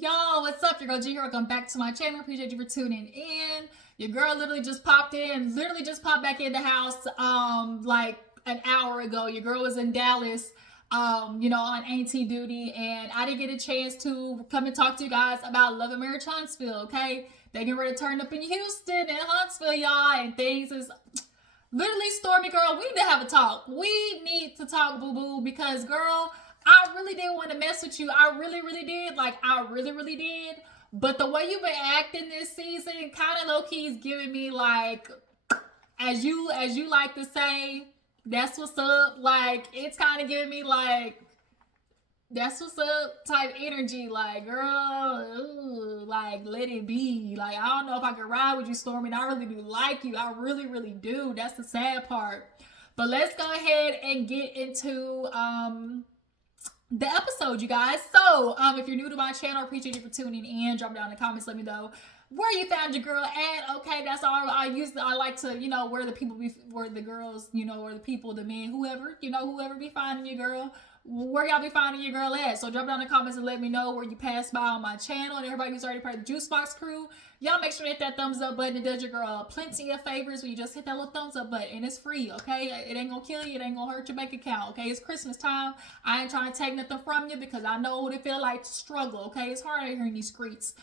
Yo, what's up? Your girl G here. Welcome back to my channel. Appreciate you for tuning in. Your girl literally just popped back in the house like an hour ago. Your girl was in Dallas on auntie duty, and I didn't get a chance to come and talk to you guys about Love and Marriage Huntsville, okay? They getting ready to turn up in Houston and Huntsville, y'all, and things is literally stormy, girl. We need to have a talk. We need to talk, boo-boo, because girl, I really didn't want to mess with you. I really, really did. Like, I really, really did. But the way you've been acting this season kind of low-key is giving me, like, as you like to say, that's what's up. Like, it's kind of giving me, like, that's what's up type energy. Like, girl, ooh, like, let it be. Like, I don't know if I can ride with you, Stormy. And I really do like you. I really, really do. That's the sad part. But let's go ahead and get into the episode, you guys. So if you're new to my channel, I appreciate you for tuning in. Drop down in the comments, let me know where you found your girl at. Okay, that's all. I like to, where the people be, where the girls, or the people, the men, whoever be finding your girl, where y'all be finding your girl at. So drop down in the comments and let me know where you passed by on my channel. And everybody who's already part of the Juice Box crew, y'all make sure to hit that thumbs up button. It does your girl plenty of favors when you just hit that little thumbs up button. And it's free, okay? It ain't gonna kill you. It ain't gonna hurt your bank account, okay? It's Christmas time. I ain't trying to take nothing from you because I know what it feel like to struggle, okay? It's hard out here in these streets.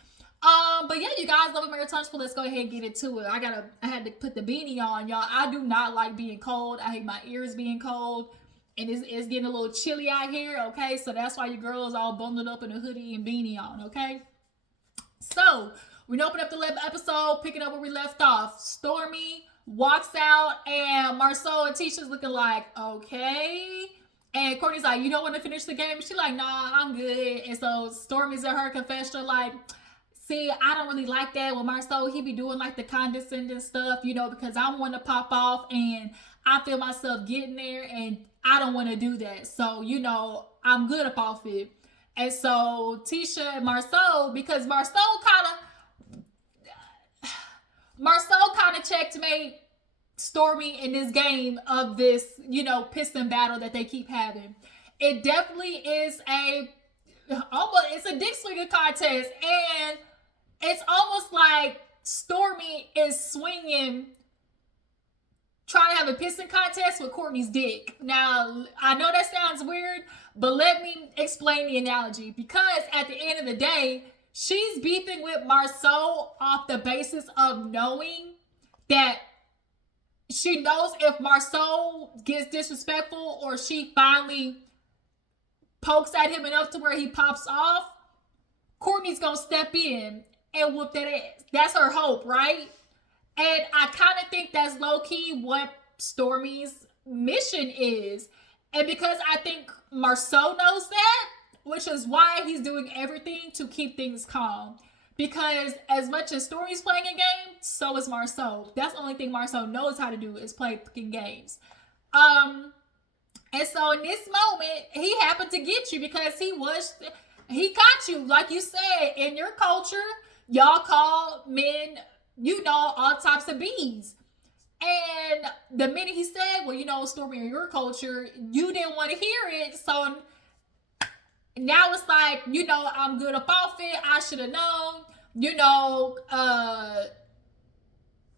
But yeah, you guys, Love and Marriage Huntsville. Let's go ahead and get into it. I had to put the beanie on, y'all. I do not like being cold. I hate my ears being cold. And it's getting a little chilly out here, okay? So that's why your girl is all bundled up in a hoodie and beanie on, okay? So, we open up the episode, picking up where we left off. Stormy walks out, and Marsau and Tisha's looking like, okay. And Courtney's like, you don't want to finish the game? She's like, nah, I'm good. And so Stormy's in her confessional like, see, I don't really like that with Marsau. He be doing like the condescending stuff, because I want to pop off and I feel myself getting there and I don't want to do that. So, I'm good up off it. And so Tisha and Marsau, because Marsau kind of checkmate Stormy in this game of this, piston battle that they keep having. It definitely is it's a dick swinging contest, and it's almost like Stormy is swinging, trying to have a pissing contest with Courtney's dick. Now, I know that sounds weird, but let me explain the analogy. Because at the end of the day, she's beefing with Marsau off the basis of knowing that she knows if Marsau gets disrespectful or she finally pokes at him enough to where he pops off, Courtney's gonna step in and whoop that ass. That's her hope, right? And I kind of think that's low-key what Stormy's mission is. And because I think Marsau knows that, which is why he's doing everything to keep things calm. Because as much as Stormy's playing a game, so is Marsau. That's the only thing Marsau knows how to do is play fucking games. And so in this moment, he happened to get you because he got you. Like you said, in your culture, y'all call men, all types of bees. And the minute he said, well, Stormy, in your culture, you didn't want to hear it. So now it's like, I'm good up off it. I should have known.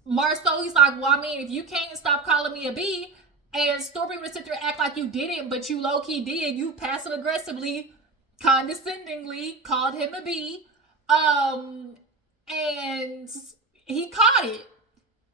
Marsau, he's like, well, I mean, if you can't stop calling me a bee, and Stormy would sit there and act like you didn't, but you low-key did. You passive aggressively, condescendingly called him a bee. And he caught it.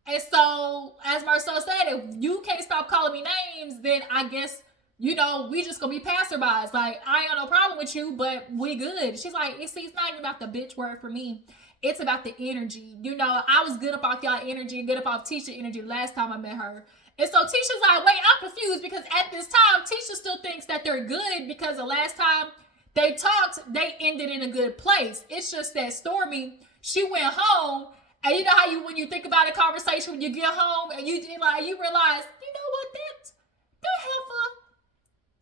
And so, as Marsau said, if you can't stop calling me names, then I guess, we just gonna be passerbys. Like, I ain't got no problem with you, but we good. She's like, it's not even about the bitch word for me. It's about the energy. I was good up off y'all energy and good up off Tisha energy last time I met her. And so Tisha's like, wait, I'm confused because at this time, Tisha still thinks that they're good because the last time they talked, they ended in a good place. It's just that Stormy, she went home, and you know how when you think about a conversation when you get home and you realize, what,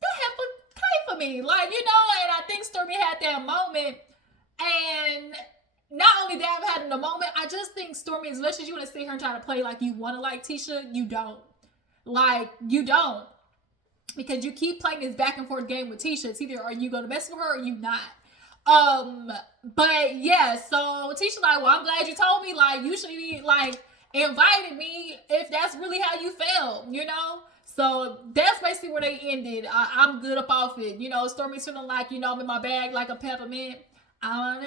that heifer came for me. Like, and I think Stormy had that moment. And not only that, having the moment, I just think Stormy, as much as you want to sit here and try to play like you want to like Tisha, you don't. Like, you don't. Because you keep playing this back and forth game with Tisha. It's either are you going to mess with her or you not. But yeah, so Tisha like, well, I'm glad you told me. Like, you should be like invited me if that's really how you felt, you know. So that's basically where they ended. I'm good up off it, you know. Stormy's feeling like, you know, I'm in my bag like a peppermint. I'm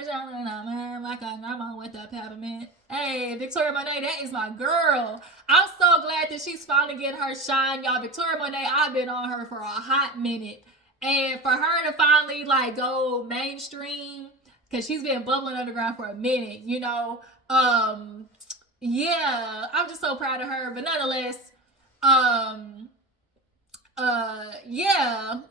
like a grandma with a peppermint. Hey, Victoria Monet, that is my girl. I'm so glad that she's finally getting her shine, y'all. Victoria Monet, I've been on her for a hot minute. And for her to finally like go mainstream, because she's been bubbling underground for a minute, you know. Yeah, I'm just so proud of her. But nonetheless, um, yeah,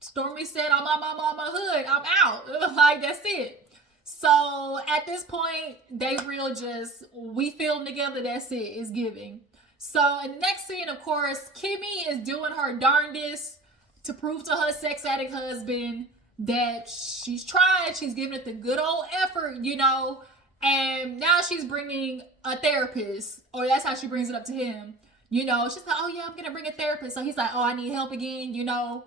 Stormy said, I'm on my mama hood, I'm out. Like, that's it. So at this point, they real just, we film together, that's it, it's giving. So in the next scene, of course, Kimmi is doing her darndest to prove to her sex addict husband that she's tried, she's giving it the good old effort, you know, and now she's bringing a therapist, or that's how she brings it up to him. You know, she's like, oh yeah, I'm gonna bring a therapist. So he's like, oh, I need help again, you know.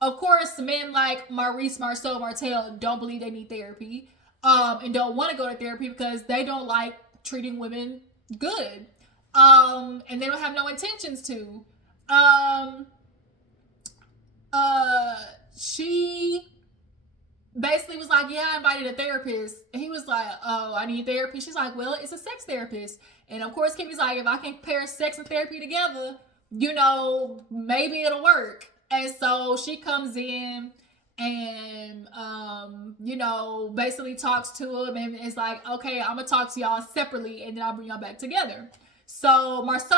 Of course, men like Maurice, Marsau, Martell don't believe they need therapy, and don't want to go to therapy because they don't like treating women good, and they don't have no intentions to. Um, she basically was like, yeah, I invited a therapist. And he was like, oh, I need therapy. She's like, well, it's a sex therapist. And of course, Kimmi's like, if I can pair sex and therapy together, you know, maybe it'll work. And so she comes in and, you know, basically talks to him and is like, okay, I'm going to talk to y'all separately and then I'll bring y'all back together. So Maurice,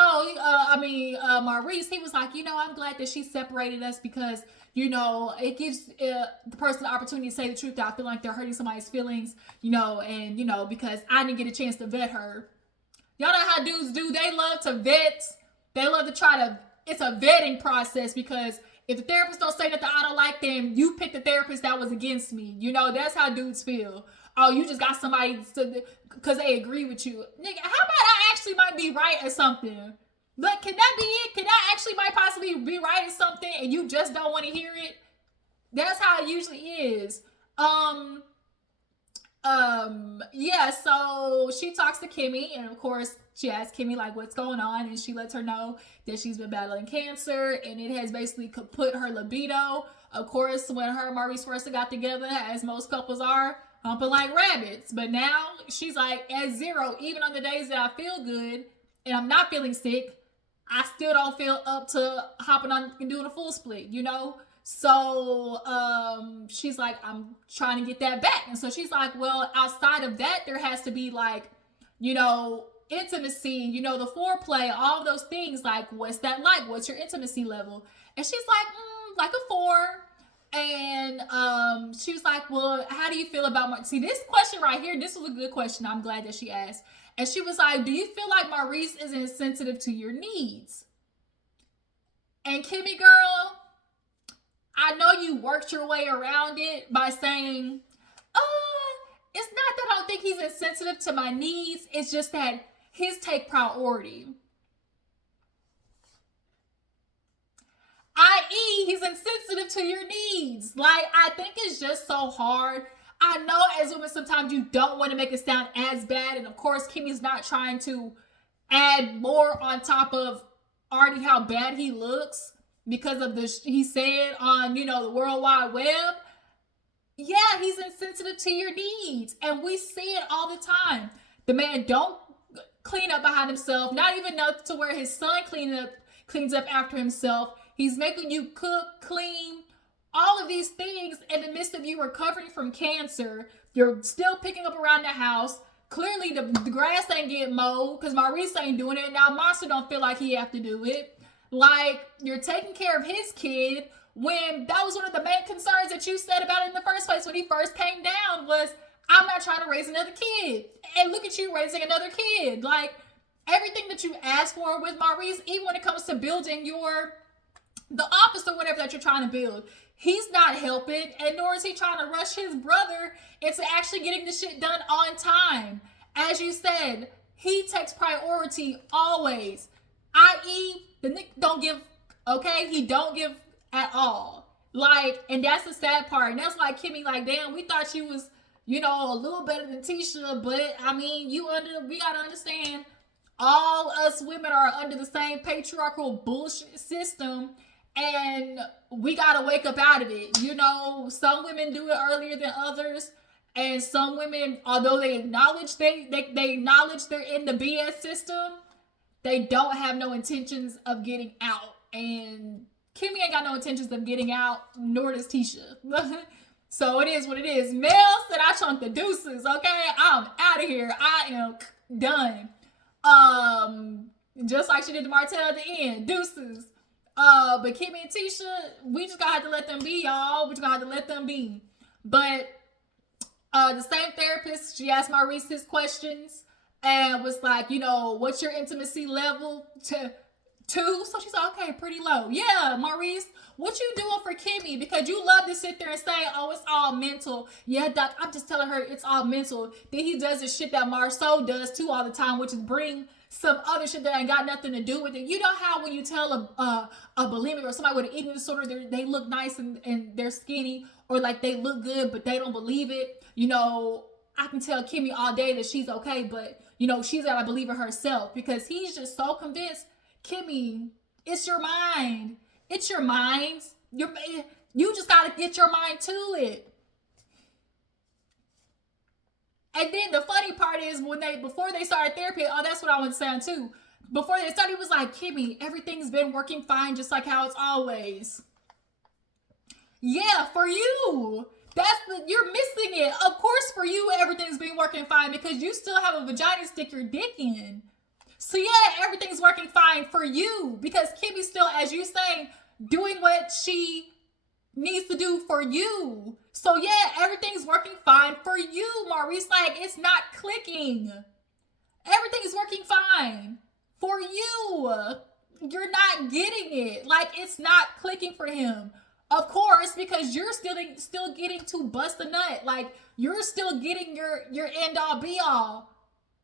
he was like, you know, I'm glad that she separated us because, you know, it gives the person the opportunity to say the truth that I feel like they're hurting somebody's feelings, you know, and, you know, because I didn't get a chance to vet her. Y'all know how dudes do. They love to vet. They love to try to, it's a vetting process because if the therapist don't say nothing I don't like, then you pick the therapist that was against me. You know, that's how dudes feel. Oh, you just got somebody because they agree with you. Nigga, how about I actually might be right at something? But can that be it? Can I actually might possibly be right at something and you just don't want to hear it? That's how it usually is. Yeah, so she talks to Kimmi, and of course, she asks Kimmi, like, what's going on, and she lets her know that she's been battling cancer, and it has basically put her libido. Of course, when her and Maurice first got together, as most couples are, humping like rabbits. But now, she's like, at zero, even on the days that I feel good, and I'm not feeling sick, I still don't feel up to hopping on and doing a full split, you know? So she's like, I'm trying to get that back. And so she's like, well, outside of that, there has to be like, you know, intimacy, you know, the foreplay, all of those things. Like, what's that like? What's your intimacy level? And she's like a 4. And she was like, well, how do you feel about see, this question right here, this was a good question. I'm glad that she asked. And she was like, do you feel like Maurice is insensitive to your needs? And Kimmi, girl, I know you worked your way around it by saying, it's not that I don't think he's insensitive to my needs. It's just that his take priority. I.e., he's insensitive to your needs. Like, I think it's just so hard. I know as women, sometimes you don't want to make it sound as bad. And of course, Kimmi's not trying to add more on top of already how bad he looks because of the he said on, you know, the World Wide Web. Yeah, he's insensitive to your needs. And we see it all the time. The man don't clean up behind himself, not even enough to where his son cleans up after himself. He's making you cook, clean, all of these things in the midst of you recovering from cancer. You're still picking up around the house. Clearly, the grass ain't getting mowed because Maurice ain't doing it. Now, Monster don't feel like he have to do it. Like, you're taking care of his kid when that was one of the main concerns that you said about it in the first place when he first came down was, I'm not trying to raise another kid. And look at you raising another kid. Like, everything that you asked for with Maurice, even when it comes to building the office or whatever that you're trying to build, he's not helping, and nor is he trying to rush his brother into actually getting the shit done on time. As you said, he takes priority always. I.e., the Nick don't give, okay? He don't give at all. Like, and that's the sad part. And that's like Kimmi, like, damn, we thought you was, you know, a little better than Tisha, but I mean, we gotta understand, all us women are under the same patriarchal bullshit system, and we gotta wake up out of it. You know, some women do it earlier than others, and some women, although they acknowledge they acknowledge they're in the BS system, they don't have no intentions of getting out. And Kimmi ain't got no intentions of getting out, nor does Tisha. So it is what it is. Mel said I chunked the deuces, okay? I'm out of here. I am done. Just like she did to Martell at the end. Deuces. But Kimmi and Tisha, we just gonna have to let them be, y'all. We just gonna have to let them be. But the same therapist, she asked Maurice his questions and was like, you know, what's your intimacy level to 2? So she's like, okay, pretty low. Yeah, Maurice, what you doing for Kimmi? Because you love to sit there and say, oh, it's all mental. Yeah, Doc, I'm just telling her it's all mental. Then he does the shit that Marsau does too all the time, which is bring some other shit that ain't got nothing to do with it. You know how when you tell a bulimic or somebody with an eating disorder, they look nice and they're skinny, or like they look good, but they don't believe it. You know, I can tell Kimmi all day that she's okay, but you know, she's gotta believe it herself, because he's just so convinced, Kimmi, it's your mind. It's your mind. You just gotta get your mind to it. And then the funny part is before they started therapy, oh, that's what I want to say on too. Before they started, it was like, Kimmi, everything's been working fine, just like how it's always. Yeah, for you. You're missing it. Of course, for you, everything's been working fine because you still have a vagina to stick your dick in. So yeah, everything's working fine for you because Kimmi's still, as you say, doing what she needs to do for you. So yeah, everything's working fine for you, Maurice. Like, it's not clicking. Everything is working fine for you. You're not getting it. Like, it's not clicking for him. Of course, because you're still getting to bust a nut. Like, you're still getting your end all be all.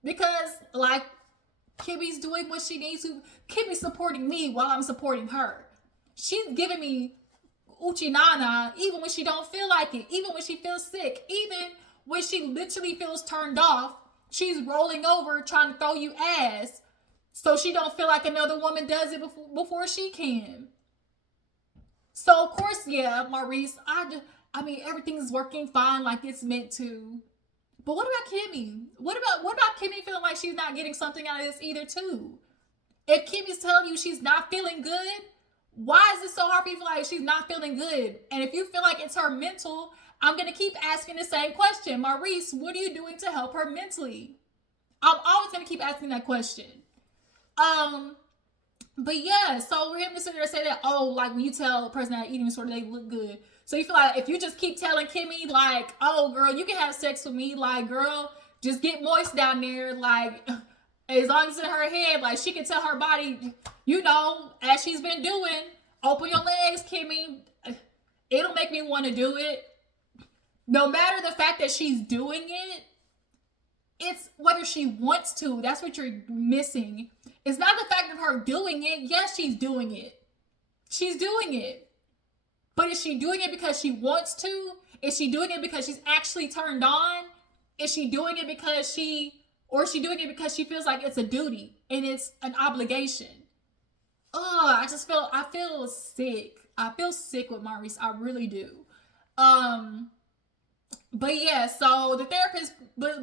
Because, like, Kimmi's doing what she needs to. Kimmi's supporting me while I'm supporting her. She's giving me uchinana even when she don't feel like it. Even when she feels sick. Even when she literally feels turned off. She's rolling over trying to throw you ass. So she don't feel like another woman does it before she can. So, of course, yeah, Maurice, I mean, everything's working fine like it's meant to. But what about Kimmi? What about Kimmi feeling like she's not getting something out of this either, too? If Kimmy's telling you she's not feeling good, why is it so hard for you to feel like she's not feeling good? And if you feel like it's her mental, I'm going to keep asking the same question. Maurice, what are you doing to help her mentally? I'm always going to keep asking that question. But yeah, so for him to sit there and say that, oh, like when you tell a person that eating disorder, they look good. So you feel like if you just keep telling Kimmi, like, oh, girl, you can have sex with me. Like, girl, just get moist down there. Like, as long as it's in her head, like, she can tell her body, you know, as she's been doing, open your legs, Kimmi. It'll make me want to do it. No matter the fact that she's doing it, it's whether she wants to. That's what you're missing. It's not the fact of her doing it. Yes, she's doing it. She's doing it. But is she doing it because she wants to? Is she doing it because she's actually turned on? Is she doing it because is she doing it because she feels like it's a duty and it's an obligation? Oh, I feel sick. I feel sick with Maurice. I really do. But yeah, so the therapist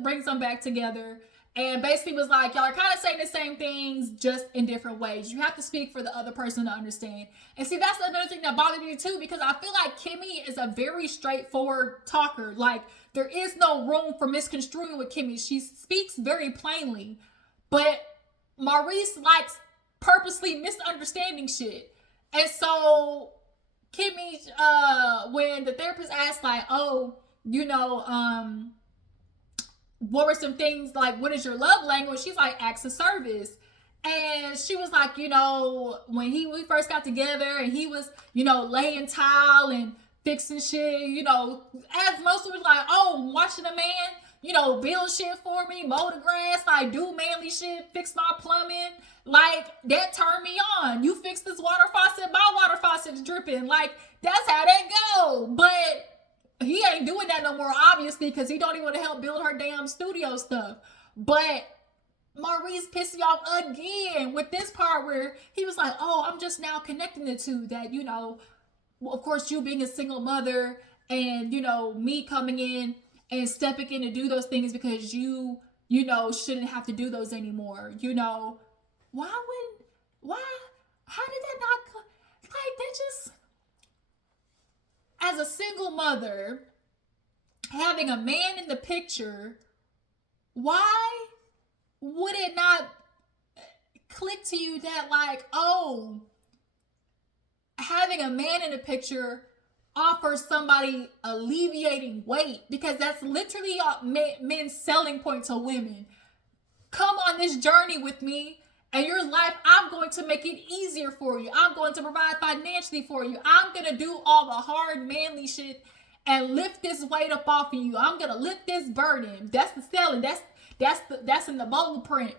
brings them back together and basically was like, y'all are kind of saying the same things, just in different ways. You have to speak for the other person to understand. And see, that's another thing that bothered me too, because I feel like Kimmi is a very straightforward talker. Like, there is no room for misconstruing with Kimmi. She speaks very plainly, but Maurice likes purposely misunderstanding shit. And so Kimmi, when the therapist asked like, oh, you know, what were some things, like, what is your love language? She's like, acts of service. And she was like, you know, when we first got together and he was, you know, laying tile and fixing shit, you know, as most of it like, oh, watching a man build shit for me, mow the grass, like do manly shit, fix my plumbing. Like, that turned me on. You fix this water faucet, my water faucet's dripping. Like, that's how that go. But he ain't doing that no more, obviously, because he don't even want to help build her damn studio stuff. But Maurice pissed me off again with this part where he was like, oh, I'm just now connecting the two, that, of course, you being a single mother and, me coming in and stepping in to do those things because you shouldn't have to do those anymore. How did that not, like, that just, as a single mother, having a man in the picture, why would it not click to you that, like, oh, having a man in the picture offers somebody alleviating weight? Because that's literally men's selling point to women. Come on this journey with me, and your life, I'm going to make it easier for you. I'm going to provide financially for you. I'm going to do all the hard manly shit and lift this weight up off of you. I'm going to lift this burden. That's the selling. That's in the bold print.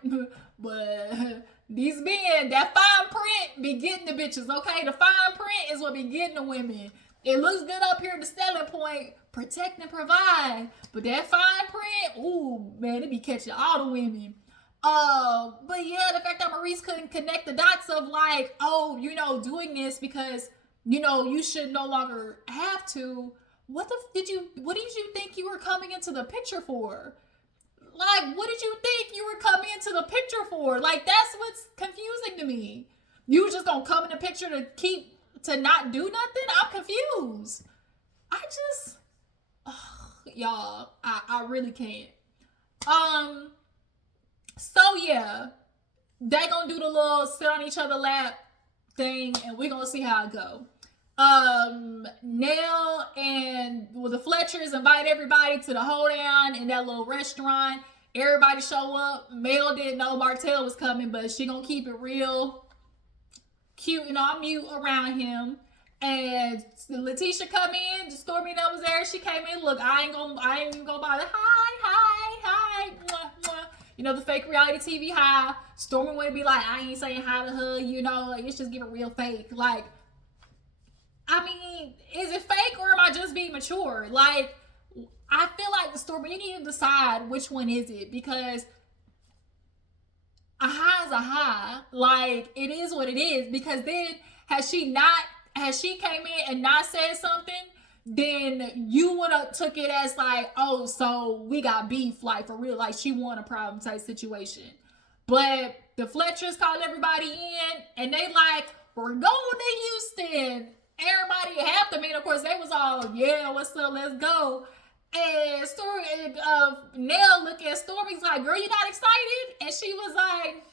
But these men, that fine print be getting the bitches, okay? The fine print is what be getting the women. It looks good up here, the selling point, protect and provide. But that fine print, ooh, man, it be catching all the women. But yeah, the fact that Maurice couldn't connect the dots of, like, oh, doing this because, you should no longer have to. What did you think you were coming into the picture for? Like, what did you think you were coming into the picture for? Like, that's what's confusing to me. You were just gonna come in the picture to not do nothing? I'm confused. Y'all, I really can't. So yeah, they gonna do the little sit on each other lap thing, and we're gonna see how it go. Nell and the Fletchers invite everybody to the hoedown in that little restaurant. Everybody show up. Mel didn't know Martell was coming, but she gonna keep it real cute and all mute around him. And Letitia come in, Stormy that was there. She came in. Look, I ain't even gonna bother. Hi. Mwah, mwah. The fake reality TV hi. Stormy would be like, I ain't saying hi to her. Like, it's just giving real fake. Like, I mean, is it fake or am I just being mature? Like, I feel like the Stormy, you need to decide which one is it, because a high is a high. Like, it is what it is. Because then, has she came in and not said something, then you would have took it as like, oh, so we got beef, like, for real, like she won a problem type situation. But the Fletchers called everybody in, and they like, we're going to Houston. Everybody, half the men, of course, they was all, yeah, what's up, let's go. And Nell looked at Stormy's like, girl, you not excited? And she was like,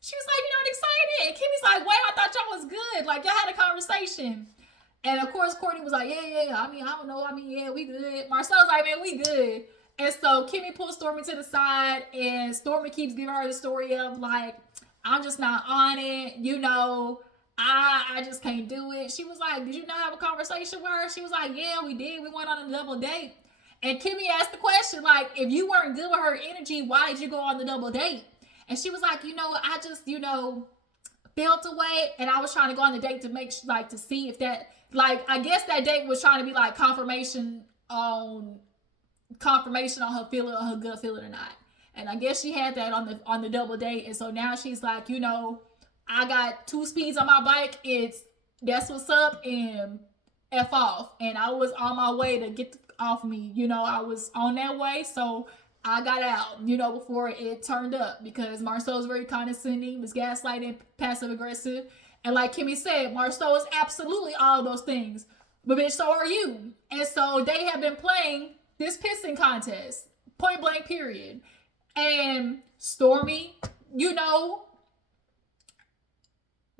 she was like, you're not excited? And Kimmy's like, wait, I thought y'all was good. Like, y'all had a conversation. And of course, Courtney was like, yeah. I mean, I don't know. I mean, yeah, we good. Marcel was like, man, we good. And so Kimmi pulls Stormy to the side, and Stormy keeps giving her the story of, like, I'm just not on it. I just can't do it. She was like, did you not have a conversation with her? She was like, yeah, we did. We went on a double date. And Kimmi asked the question, like, if you weren't good with her energy, why did you go on the double date? And she was like, I just, felt away, and I was trying to go on the date to to see if that, like, I guess that date was trying to be like confirmation on her feeling, or her gut feeling or not. And I guess she had that on the double date, and so now she's like, I got 2 speeds on my bike. That's what's up, and F off. And I was on my way to get off me. I was on that way, so I got out, before it turned up, because Marcel was very condescending, was gaslighting, passive aggressive. And like Kimmi said, Marcel is absolutely all of those things. But bitch, so are you. And so they have been playing this pissing contest, point blank period. And Stormy,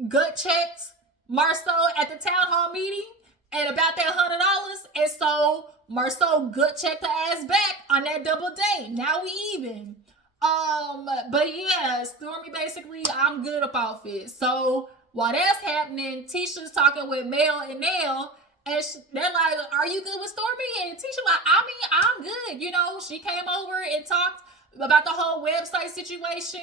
gut checked Marcel at the town hall meeting and about that $100. And so Marcel gut checked her ass back on that double date. Now we even. But yeah, Stormy basically, I'm good up off it. So while that's happening, Tisha's talking with Mel and Nell, And they're like, are you good with Stormy? And Tisha like, I mean, I'm good. You know, she came over and talked about the whole website situation.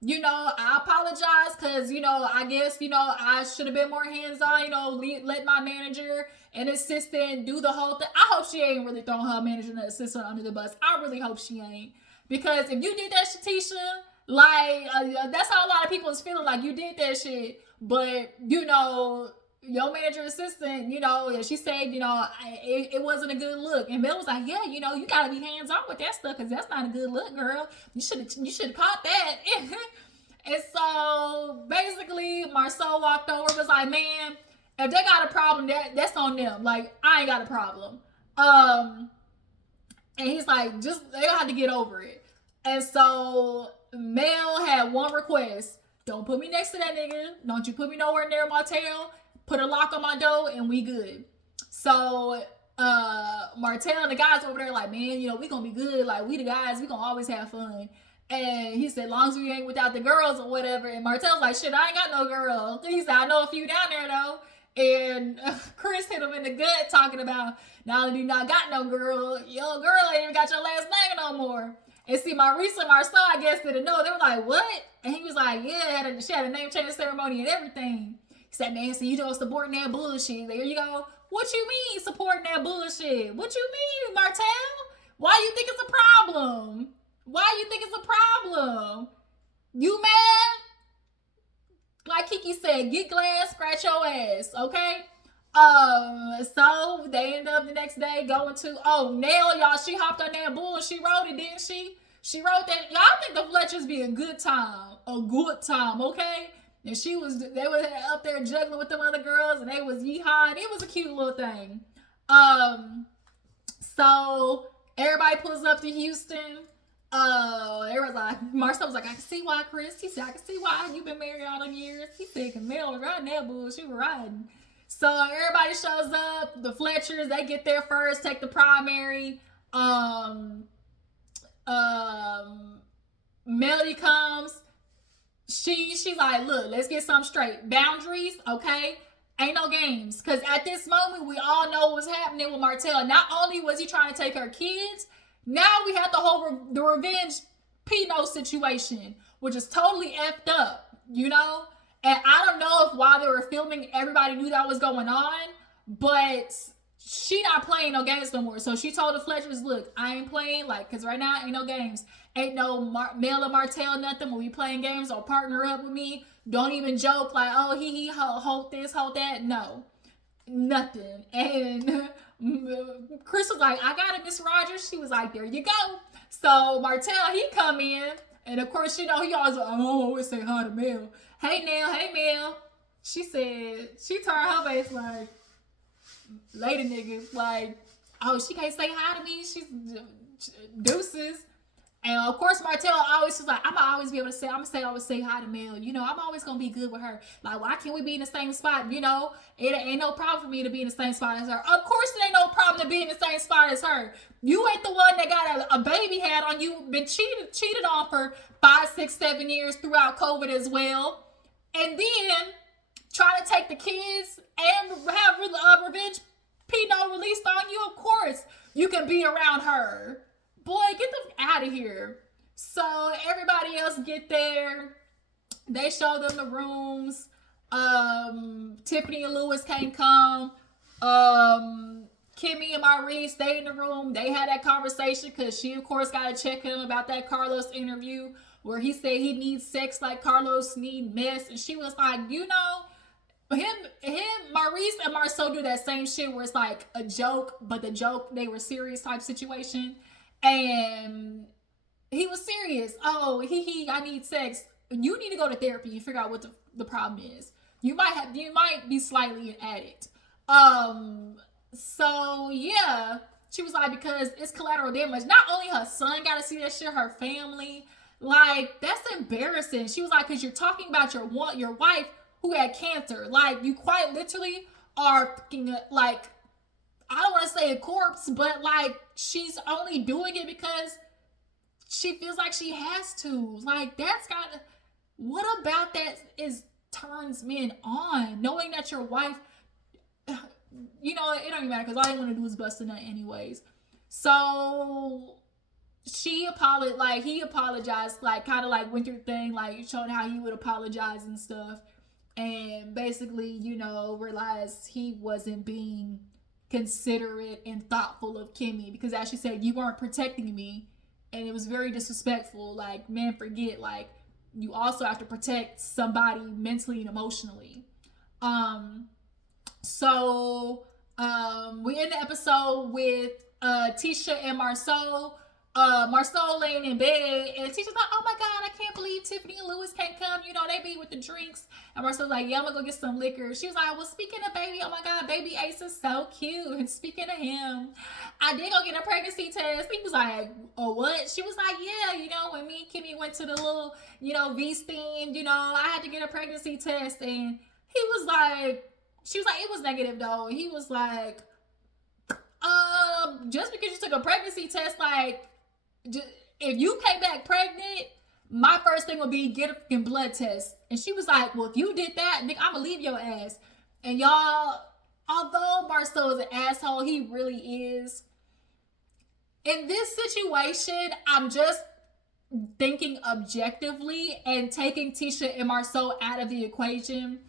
You know, I apologize because, you know, I guess, you know, I should have been more hands-on, you know, let my manager and assistant do the whole thing. I hope she ain't really throwing her manager and assistant under the bus. I really hope she ain't. Because if you did that, Shatisha, like, that's how a lot of people is feeling, like you did that shit. But, you know, your manager assistant, you know, and she said, you know, it wasn't a good look. And Mel was like, yeah, you know, you gotta be hands on with that stuff because that's not a good look, girl. You should have caught that. And so basically, Marsau walked over, was like, man, if they got a problem, that's on them. Like, I ain't got a problem. And he's like, just they have to get over it. And so Mel had one request: don't put me next to that nigga. Don't you put me nowhere near Martell. Put a lock on my door and we good. So Martell and the guys over there like, man, you know, we gonna be good. Like, we the guys, we gonna always have fun. And he said, long as we ain't without the girls or whatever. And Martell's like, shit, I ain't got no girl. He said, I know a few down there though. And Chris hit him in the gut talking about, not only do you not got no girl, your girl ain't even got your last name no more. And see, Maurice and Marsau, I guess, didn't know. They were like, what? And he was like, yeah, she had a name change ceremony and everything. He said, man, so you don't supporting that bullshit. There you go. What you mean supporting that bullshit? What you mean, Martell? Why you think it's a problem? Why you think it's a problem? You mad? Like Kiki said, get glad, scratch your ass, okay? So they end up the next day going to, Nell, y'all, she hopped on that bull and she wrote it, didn't she? She wrote that. Y'all think the Fletchers be a good time, okay? And they were up there juggling with them other girls, and they was yeehaw. It was a cute little thing. So everybody pulls up to Houston. Everyone's like, Marsau was like, I can see why, Chris. He said, I can see why you've been married all them years. He said, Camille was riding that bull. She was riding. So everybody shows up. The Fletchers, they get there first, take the primary. Melody comes. She's like, look, let's get something straight. Boundaries, okay? Ain't no games. Because at this moment, we all know what's happening with Martell. Not only was he trying to take her kids, now we have the revenge Pinot situation, which is totally effed up, you know? And I don't know if while they were filming, everybody knew that was going on, but she not playing no games no more. So she told the Fletchers, look, I ain't playing, like, because right now ain't no games. Ain't no Mel or Martell, nothing. When we playing games or partner up with me, don't even joke like, oh, hold this, hold that. No, nothing. And Chris was like, I got it, Miss Rogers. She was like, there you go. So Martell, he come in, and of course, you know, he always like, I always say hi to Mel. Hey, Mel. She said, she turned her face like, lady nigga, like, oh, she can't say hi to me. She's deuces. And of course, Martell always was like, I'm gonna always say hi to Mel. You know, I'm always gonna be good with her. Like, why can't we be in the same spot? You know, it ain't no problem for me to be in the same spot as her. Of course, it ain't no problem to be in the same spot as her. You ain't the one that got a baby hat on you, been cheated on for 5, 6, 7 years throughout COVID as well. And then try to take the kids and have revenge Pinot released on you. Of course, you can be around her. Boy, get them out of here. So everybody else get there. They show them the rooms. Tiffany and Lewis can't come. Kimmi and Maurice, they in the room. They had that conversation because she, of course, got to check him about that Carlos interview where he said he needs sex like Carlos need mess. And she was like, you know, Maurice and Marsau do that same shit where it's like a joke, but the joke, they were serious type situation. And he was serious. Oh, I need sex. You need to go to therapy and figure out what the problem is. You might be slightly an addict. So yeah, she was like, because it's collateral damage. Not only her son got to see that shit, her family. Like, that's embarrassing. She was like, because you're talking about your wife who had cancer. Like, you quite literally are fucking, like, I don't want to say a corpse, but like, she's only doing it because she feels like she has to. Like, what about that turns men on? Knowing that your wife you know, it don't even matter because all they want to do is bust a nut anyways. So he apologized, like kind of like went through the thing, like showing how he would apologize and stuff. And basically, you know, realized he wasn't being considerate and thoughtful of Kimmi because, as she said, you weren't protecting me, and it was very disrespectful. Like, man, forget, like, you also have to protect somebody mentally and emotionally. So we end the episode with Tisha and Marsau. Marsau laying in bed, and Tisha's like, "Oh my God, I can't believe Tiffany and Lewis can't come. You know, they be with the drinks." And Marsau's like, "Yeah, I'm gonna go get some liquor." She was like, "Well, speaking of baby, oh my God, baby Ace is so cute. And speaking of him, I did go get a pregnancy test." He was like, "Oh, what?" She was like, "Yeah, you know, when me and Kimmi went to the little, you know, V-steam, you know, I had to get a pregnancy test." And he was like, she was like, "It was negative though." And he was like, "Just because you took a pregnancy test, like, if you came back pregnant, my first thing would be get a fucking blood test." And she was like, "Well, if you did that, nigga, I'ma leave your ass." And y'all, although Marsau is an asshole, he really is. In this situation, I'm just thinking objectively and taking Tisha and Marsau out of the equation.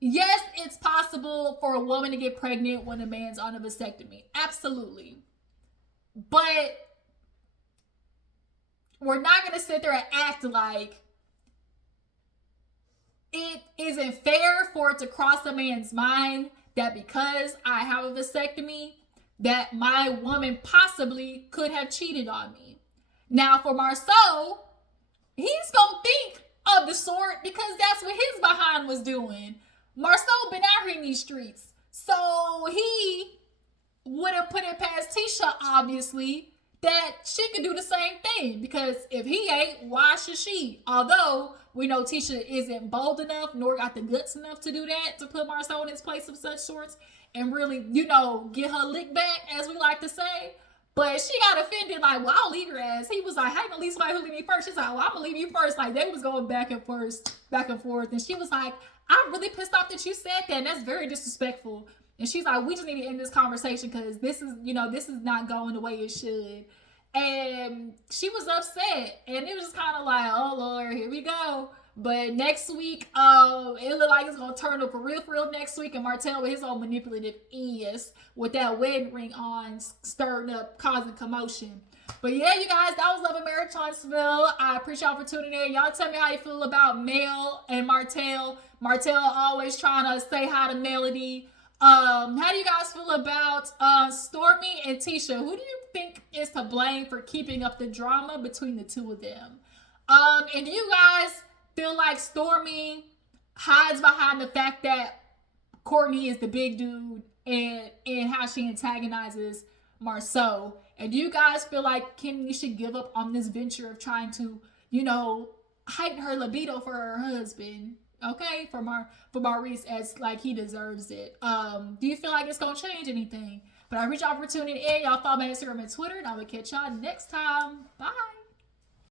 Yes, it's possible for a woman to get pregnant when a man's on a vasectomy. Absolutely. But we're not going to sit there and act like it isn't fair for it to cross a man's mind that because I have a vasectomy, that my woman possibly could have cheated on me. Now, for Marsau, he's going to think of the sort because that's what his behind was doing. Marsau been out here in these streets. So he would have put it past Tisha, obviously, that she could do the same thing, because if he ain't, why should she? Although we know Tisha isn't bold enough nor got the guts enough to do that, to put Marsau in his place of such sorts and really, you know, get her lick back, as we like to say. But she got offended, like, "Well, I'll leave your ass." He was like, "Hey, at least somebody who leave me first." She's like, "Well, I'm gonna leave you first." Like, they was going back and forth. And she was like, "I'm really pissed off that you said that, and that's very disrespectful." And she's like, "We just need to end this conversation because this is, you know, this is not going the way it should." And she was upset, and it was just kind of like, "Oh Lord, here we go." But next week, it looked like it's gonna turn up for real next week, and Martell with his own manipulative ass with that wedding ring on, stirring up, causing commotion. But yeah, you guys, that was Love and Marriage Huntsville. I appreciate y'all for tuning in. Y'all tell me how you feel about Mel and Martell. Martell always trying to say hi to Melody. How do you guys feel about Stormy and Tisha? Who do you think is to blame for keeping up the drama between the two of them? And do you guys feel like Stormy hides behind the fact that Courtney is the big dude, and how she antagonizes Marsau? And do you guys feel like Kimmi should give up on this venture of trying to, you know, heighten her libido for her husband? Okay, for Maurice, as like he deserves it. Do you feel like it's gonna change anything? But I appreciate y'all for tuning in. Y'all follow me on Instagram and Twitter, and I will catch y'all next time. Bye.